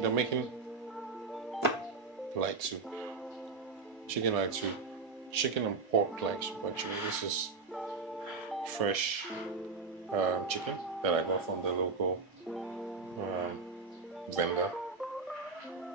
They're making light soup, chicken light soup, chicken and pork light soup. Actually, this is fresh chicken that I got from the local vendor.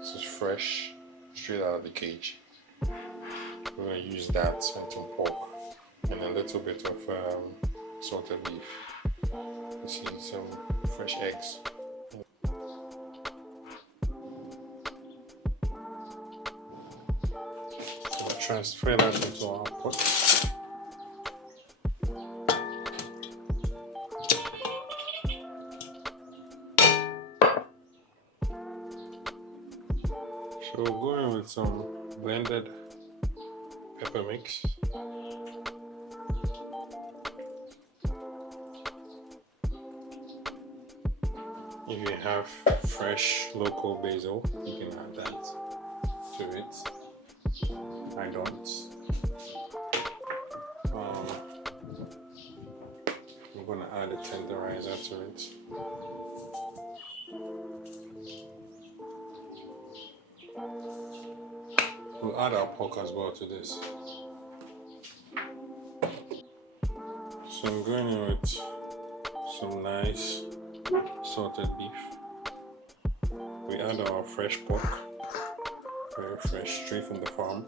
This is fresh, straight out of the cage. We're going to use that and some pork and a little bit of salted beef. This is some fresh eggs. So we'll transfer that into our pot. So we're going with some blended pepper mix. If you have fresh local basil, you can add that to it. I don't. I'm gonna add a tenderizer to it. We'll add our pork as well to this. So I'm going in with some nice salted beef. We add our fresh pork, very fresh, straight from the farm.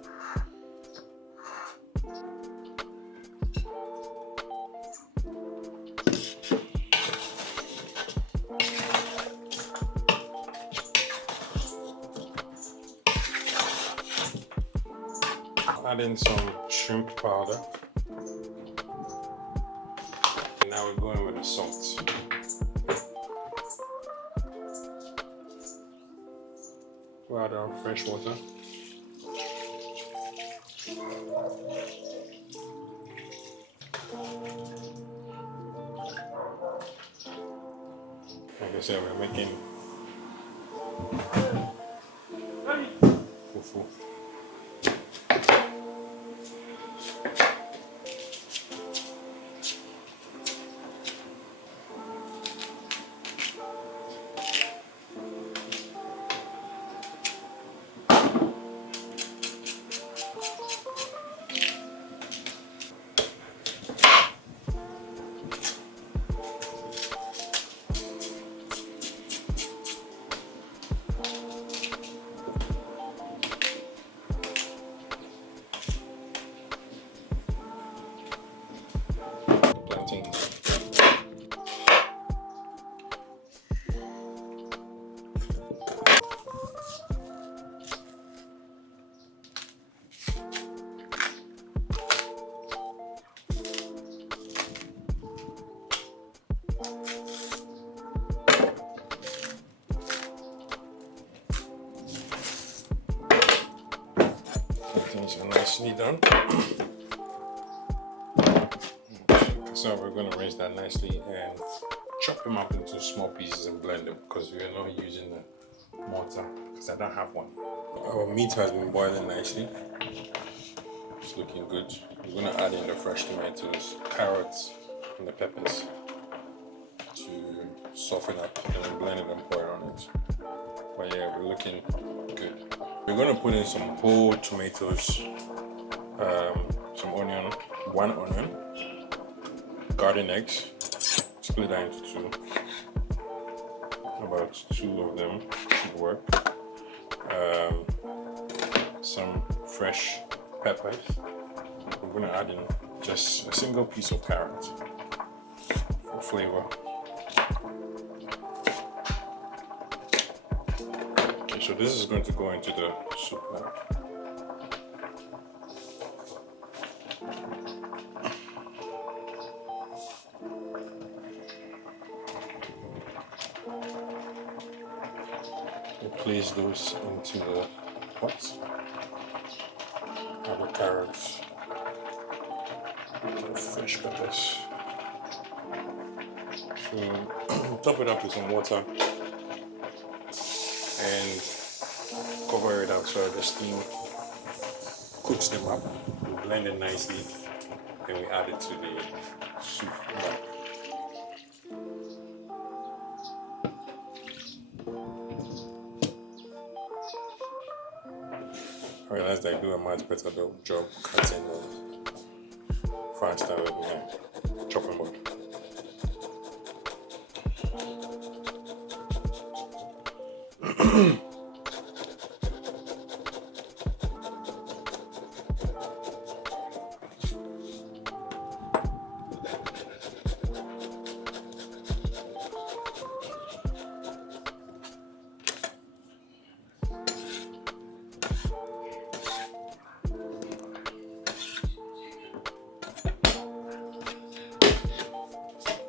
Add in some shrimp powder. And now we're going with the salt. We add our fresh water. Like I said, we're making fufu. Things are nicely done. So we're going to rinse that nicely and chop them up into small pieces and blend them because we are not using the mortar because I don't have one. Our meat has been boiling nicely. It's looking good. We're going to add in the fresh tomatoes, carrots, and the peppers to soften up and then blend it and pour it on it. But yeah, we're looking good. We're going to put in some whole tomatoes, some onion, one onion, garden eggs, split that into two. About 2 of them should work. Some fresh peppers. We're going to add in just a single piece of carrot for flavor. Okay, so this is going to go into the soup now. Place those into the pot. Add the carrots, the fresh peppers. So top it up with some water and cover it up so the steam cooks them up. We blend it nicely, then we add it to the soup. I realized I do a much better job cutting faster with my chopping board.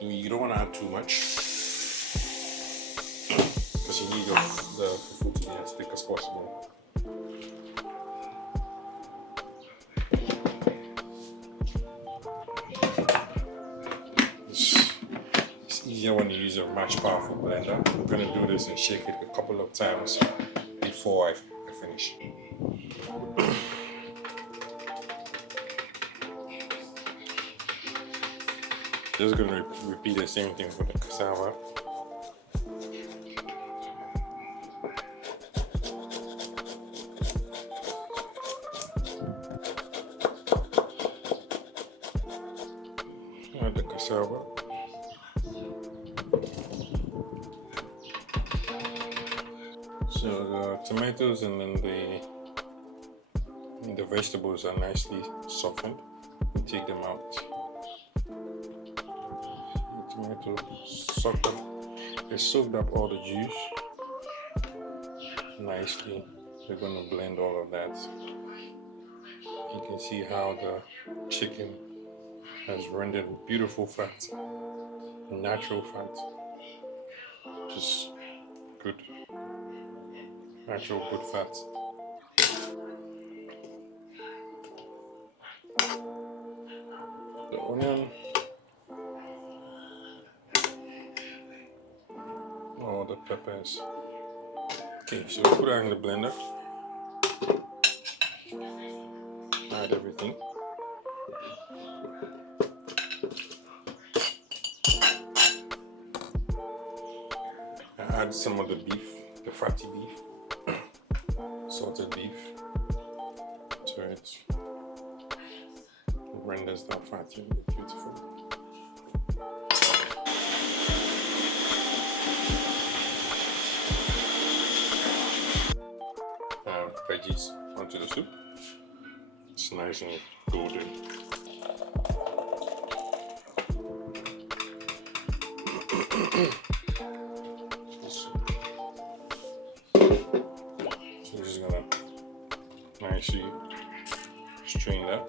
You don't want to add too much because you need the fufu to be as thick as possible. It's easier when you use a much powerful blender. I'm going to do this and shake it a couple of times before I finish. Just going to repeat the same thing for the cassava. Add the cassava. So the tomatoes and then the vegetables are nicely softened. Take them out. Tomato soaked up. They soaked up all the juice nicely. We're going to blend all of that. You can see how the chicken has rendered beautiful fat, natural fat, just good, natural good fat. The onion. All the peppers. Okay, so put that in the blender. Add everything. I add some of the beef, the fatty beef, salted beef, so it renders that fatty and it's beautiful. Veggies onto the soup. It's nice and golden. So we're just gonna nicely strain that.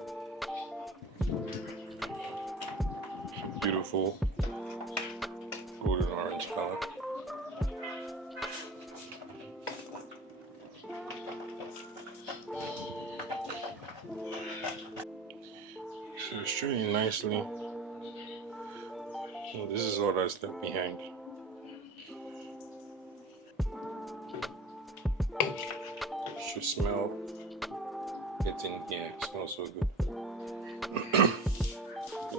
Beautiful golden orange color. So it's straining nicely. So this is all that's left behind. Should smell it in here. It smells so good.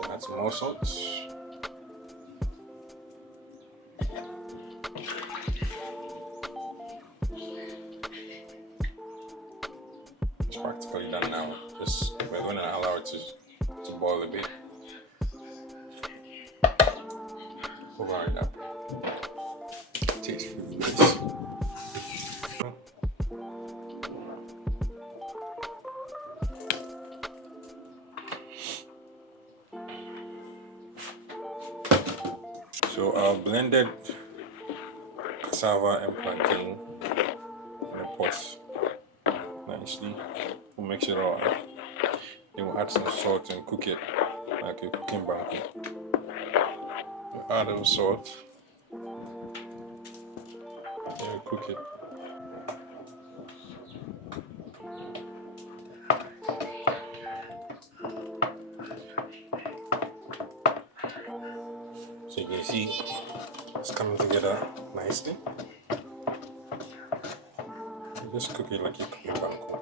Add some more salt. It's practically done now. We're going to allow it to boil a bit. Cover it up. Tastes really nice. So our blended cassava and plantain in a pot nicely. We'll mix it all up. Then we'll add some salt and cook it like a cooking banku. We'll add a little salt. Then we'll cook it. So you can see it's coming together nicely. Just cook it like a cooking banku.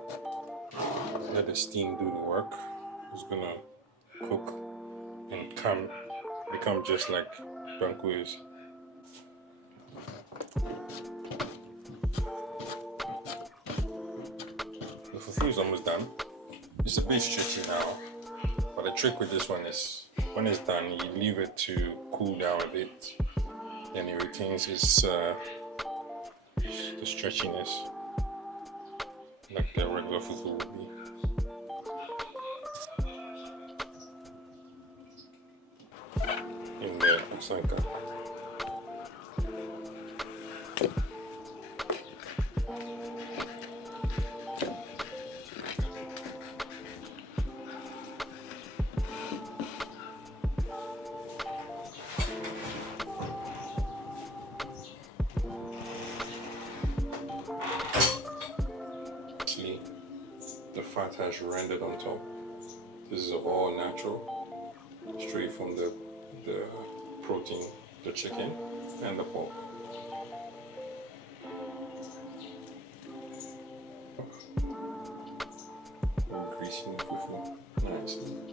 Let the steam do the work. It's gonna cook and become just like banku is. The fufu is almost done. It's a bit stretchy now, but the trick with this one is when it's done, you leave it to cool down a bit, and it retains its the stretchiness like the regular fufu would be. In there, it's like that. The fat has rendered on top. This is all natural, straight from the protein, the chicken and the pork. Greasing the fufu nicely.